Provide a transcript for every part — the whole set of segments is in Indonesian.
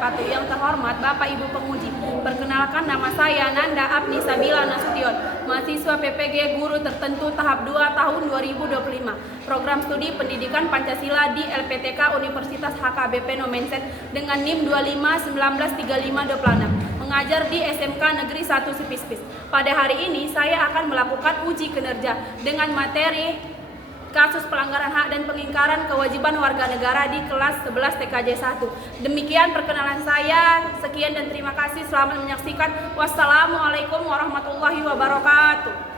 wabarakatuh. Yang terhormat Bapak Ibu penguji, perkenalkan nama saya Nanda Abni Sabila Nasution, mahasiswa PPG Guru Tertentu tahap 2 tahun 2025, program studi pendidikan Pancasila di LPTK Universitas HKBP Nomenset dengan NIM 251935 Deplana, mengajar di SMK Negeri 1 Sipispis. Pada hari ini saya akan melakukan uji kinerja dengan materi kasus pelanggaran hak dan pengingkaran kewajiban warga negara di kelas 11 TKJ 1. Demikian perkenalan saya. Sekian dan terima kasih. Selamat menyaksikan. Wassalamualaikum warahmatullahi wabarakatuh.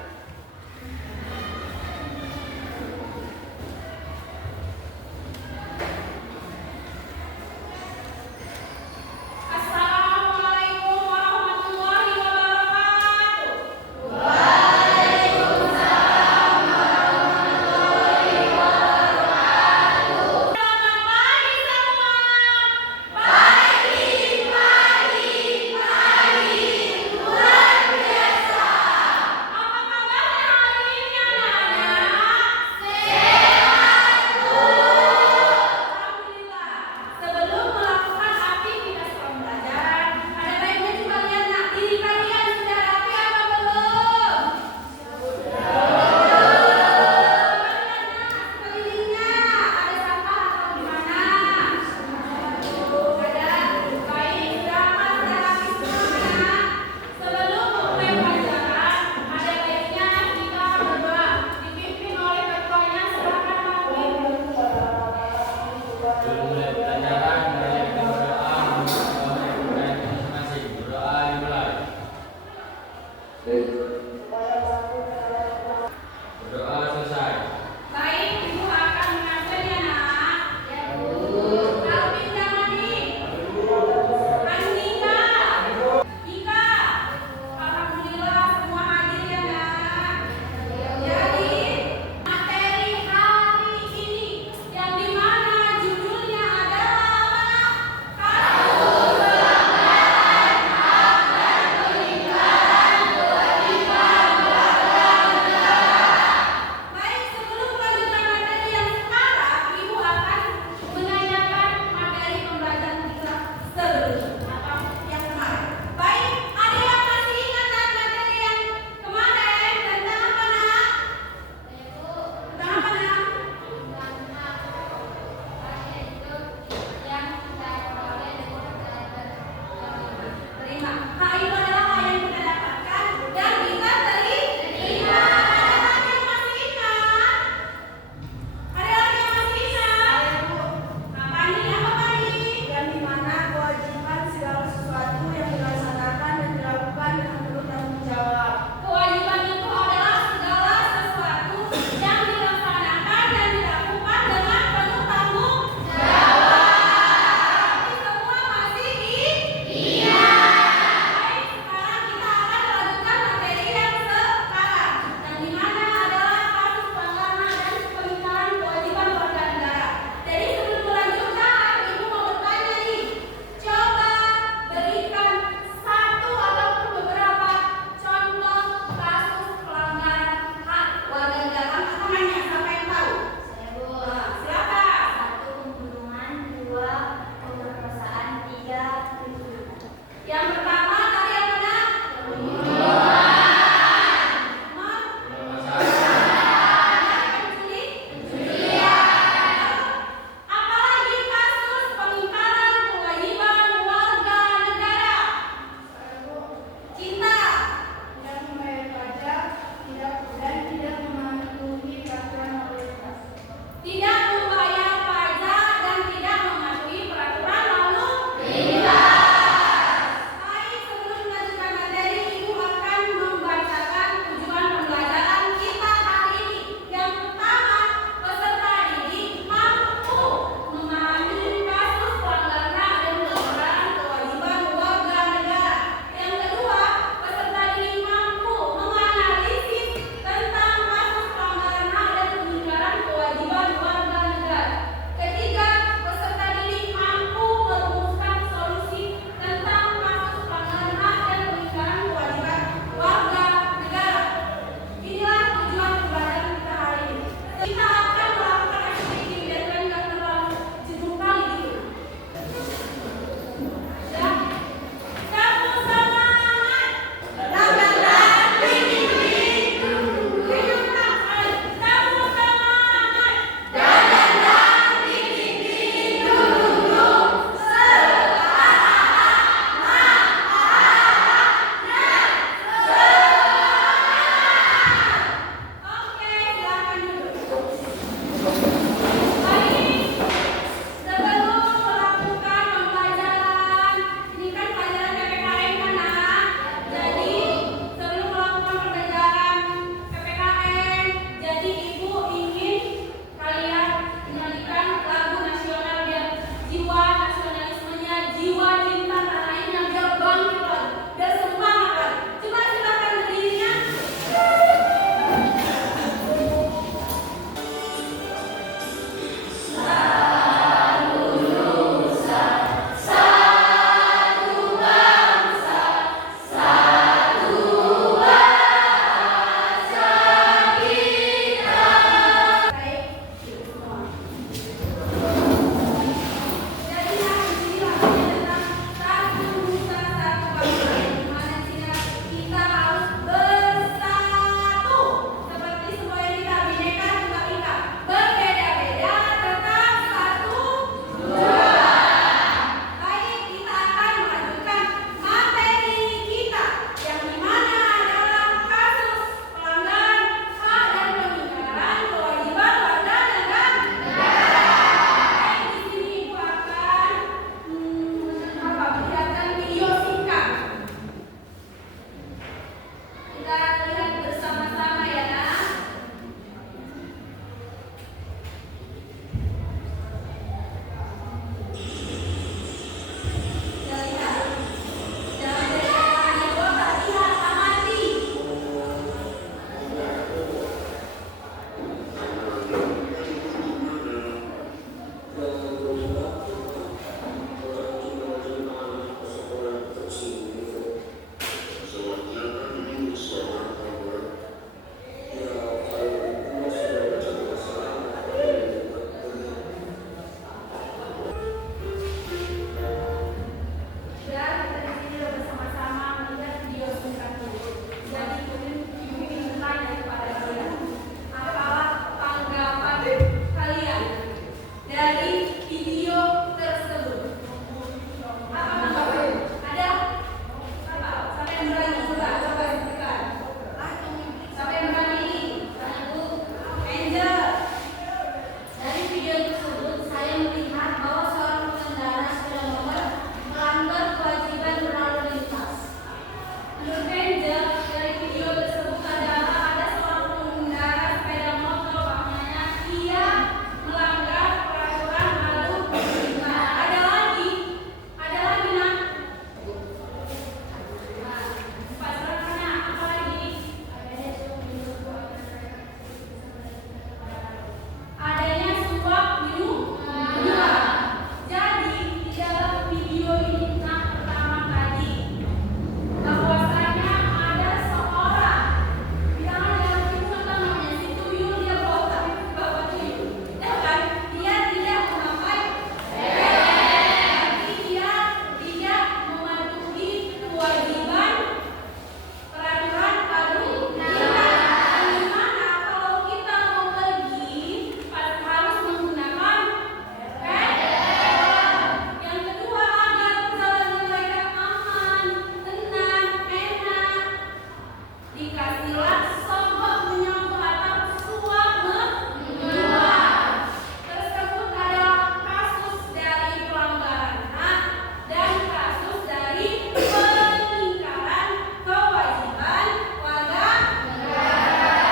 Dikasihlah sogok menyogok atau suap menyuap. Tersebut adalah kasus dari pelanggaran HAM dan kasus dari peningkaran kewajiban warga negara.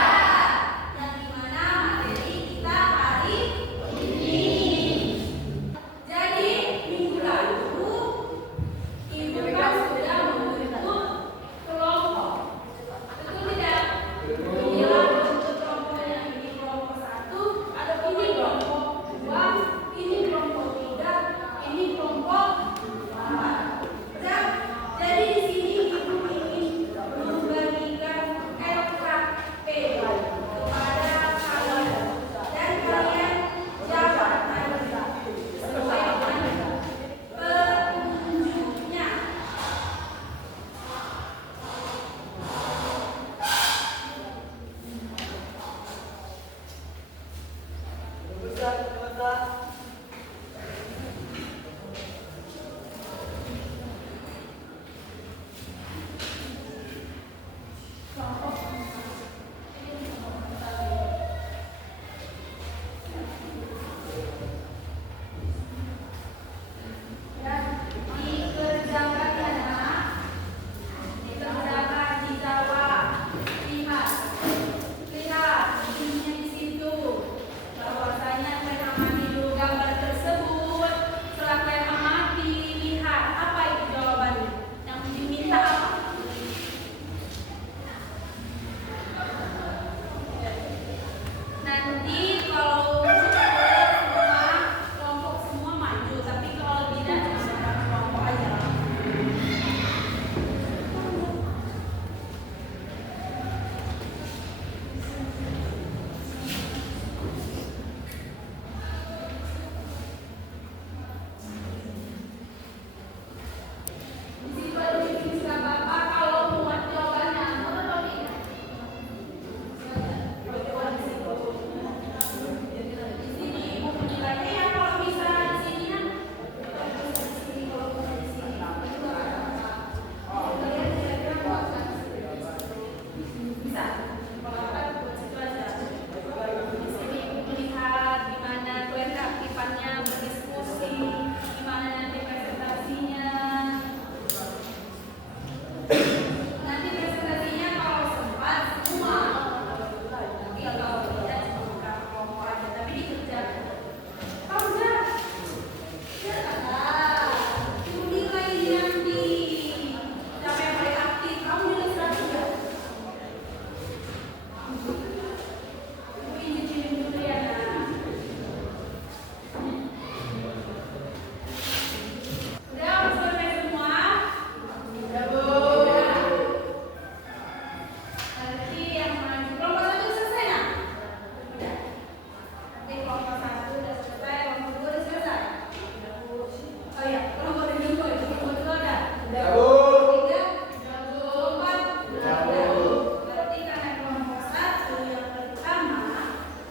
Yang dimana materi kita hari ini. Jadi minggu lalu Ibu kan sudah membentuk kelompok. Betul tidak? Inilah bentuk kelompoknya. Ini kelompok 1, ada ini kelompok 2, ini kelompok 3, ini kelompok 4. Jadi di sini Ibu ingin membagikan LKP kepada kalian dan kalian jawab sesuai dengan petunjuknya. Dan dikerjakan ya nak, dikerjakan, dijawab. Lihat isinya di situ. Bahwasanya kalian amati dulu gambar tersebut. Setelah kalian amati, lihat apa itu jawabannya. Yang diminta apa? Nanti kalau semua kelompok semua maju, tapi kalau tidak cuma beberapa kelompok aja. Di situ ada bikin surat Bapak kalau muat jawabannya. Muat atau tidak? Di sini Ibu menilai ya kalau bisa di sini kan. Bisa di sini kalau bukan di sini. Kalian kira-kira muat kan? Bisa. Kalau kan buat situ aja. Di sini Ibu melihat gimana kalian keaktifannya berdiskusi, gimana nanti presentasinya. Nanti presentasinya kalau sempat semua. Tapi kalau tidak cuma beberapa kelompok aja, tapi dikerjakan. Kamu enggak? Ibu nilai ini nanti. Siapa yang paling aktif? Kamu nilai 100 enggak? Ibu izin dulu ya nak. Udah selesai semua? Udah Bu. Nanti yang maju kelompok 1 selesai nak? Udah. Nanti kelompok 1 udah selesai, kelompok 2 udah selesai. Oh iya, kelompok 2 itu kelompok 2 ada? Udah Bu. 3, kelompok 4 udah. Berarti karena kelompok 1 yang pertama,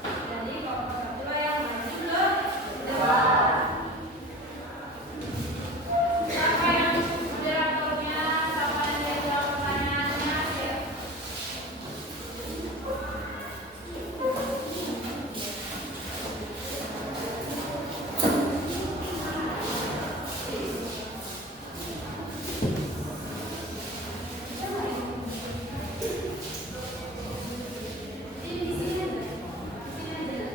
jadi kelompok 1 lah yang maju ke depan. Siapa yang moderatornya, siapa yang dia jawab pertanyaannya, ya. Di sini aja. Di sini aja.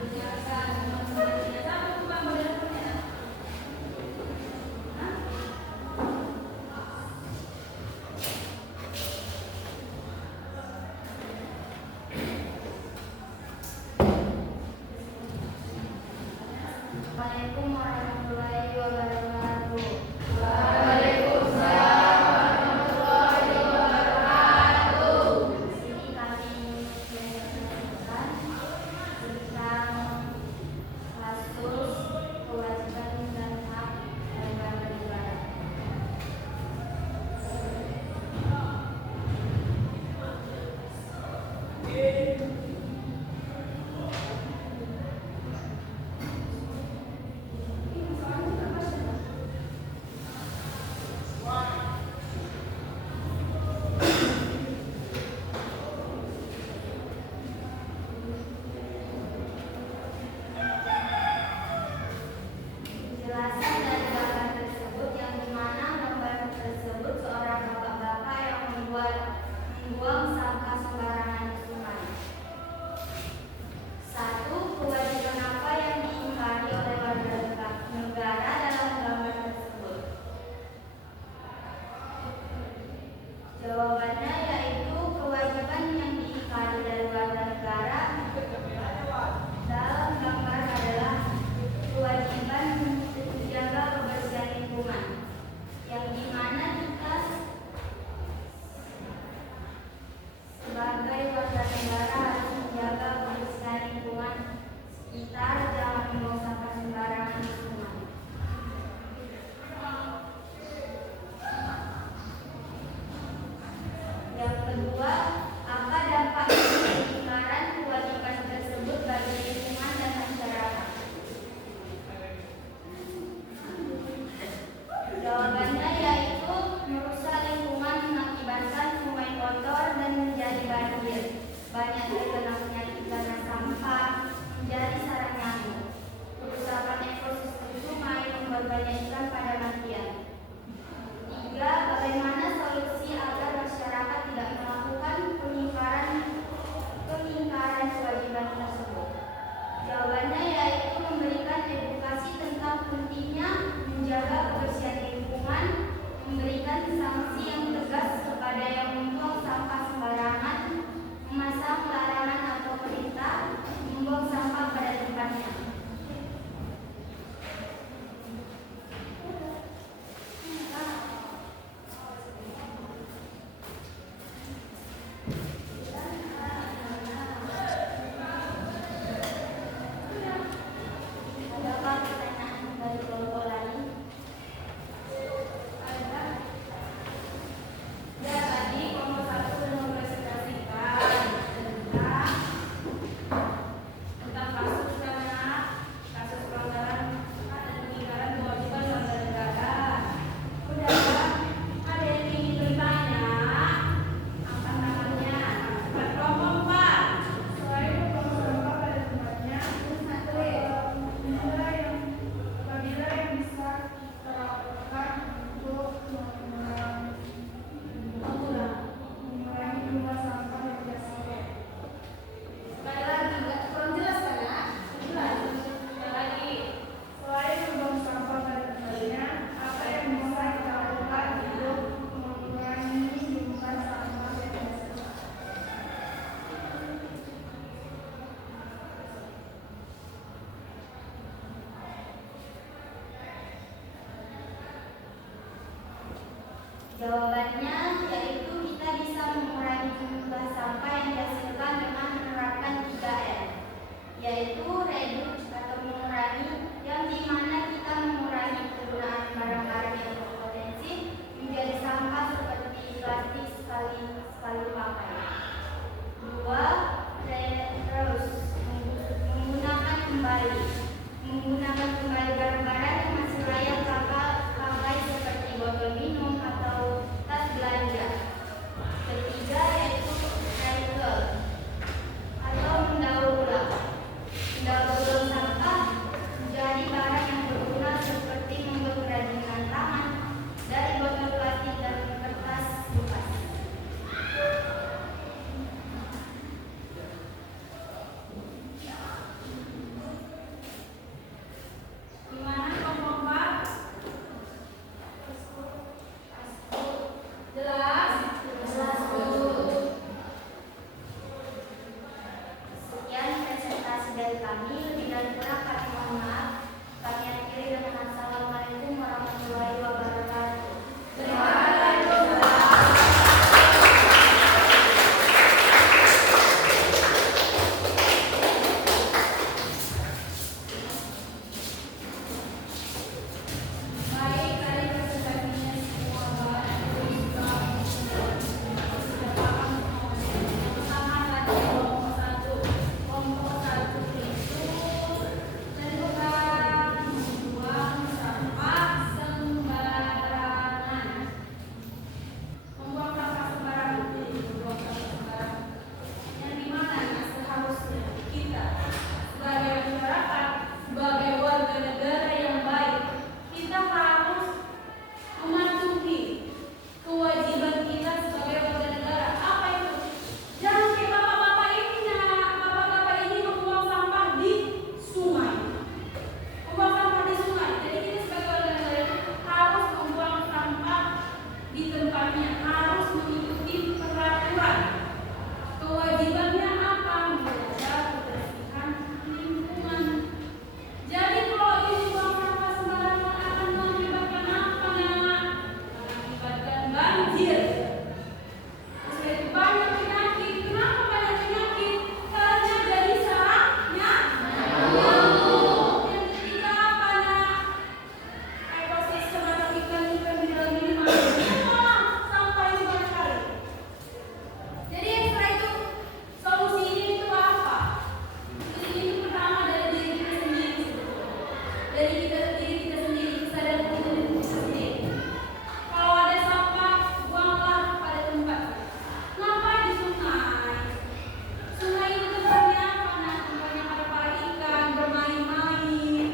Dengarkan teman-temannya. Siapa tukang moderatornya? Hah? Assalamualaikum warahmatullahi wabarakatuh. Waalaikumsalam warahmatullahi wabarakatuh. Di sini kami menjelaskan tentang kasus kewajiban dan hak warga negara. Jawabannya yaitu kita bisa mengurangi jumlah sampah yang dihasilkan dengan menerapkan 3R, yaitu reduce atau mengurangi, yang dimana kita mengurangi penggunaan barang-barang yang berpotensi menjadi sampah seperti plastik sekali pakai. 2. Reuse, menggunakan kembali barang-barang yang masih layak pakai seperti botol minum atau tas belanja. 3. yaitu recycle atau mendaur ulang sampah menjadi barang yang berguna seperti membuat kerajinan tangan dari botol plastik dan kertas bekas. Gimana kelompok 4? Jelas? Sekian presentasi dari kami. Lebih dan kurang kami mohon maaf. Kami akhiri dengan Assalamualaikum warahmatullahi wabarakatuh. Baik, tadi presentasinya semua Bapak pertama tadi kelompok satu itu tentang membuang sampah sembarangan. Membuang sampah sembarangan, yang dimana seharusnya kita sebagai masyarakat, sebagai warga negara yang baik, kita harus mematuhi kewajiban kita sebagai warga negara. Apa itu? Jangan kayak bapak-bapak ini membuang sampah di sungai. Membuang sampah di sungai. Jadi kita sebagai warga negara itu harus membuang sampah di tempatnya, harus mengikuti peraturan. Kewajibannya apa? Menjaga kebersihan lingkungan. Jadi kalau ini buang sampah sembarangan akan mengakibatkan apa, Nak? Mengakibatkan banjir. Terus itu banyak penyakit. Kenapa banyak penyakit? Karena jadi sarangnya nyamuk. Yang ketiga apa, Nak? Ekosistem atau ikan-ikan di dalam ini malah sampah itu banyak sekali. Jadi yang setelah itu solusinya itu apa? Solusinya itu pertama dari diri kita sendiri sebetulnya. Dari diri kita sendiri, kesadaran kita dari diri kita sendiri. Kalau ada sampah, buanglah pada tempatnya. Kenapa di sungai? Sungai itu tempatnya apa? Nah, tempatnya para ikan bermain-main,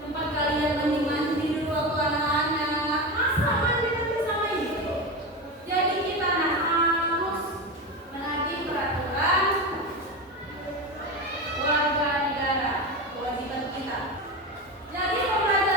tempat kalian mandi-mandi dulu waktu anak-anak. Masa mandi nanti sama itu? Jadi kita harus menaati peraturan warga negara, kewajiban kita. Jadi pembelajaran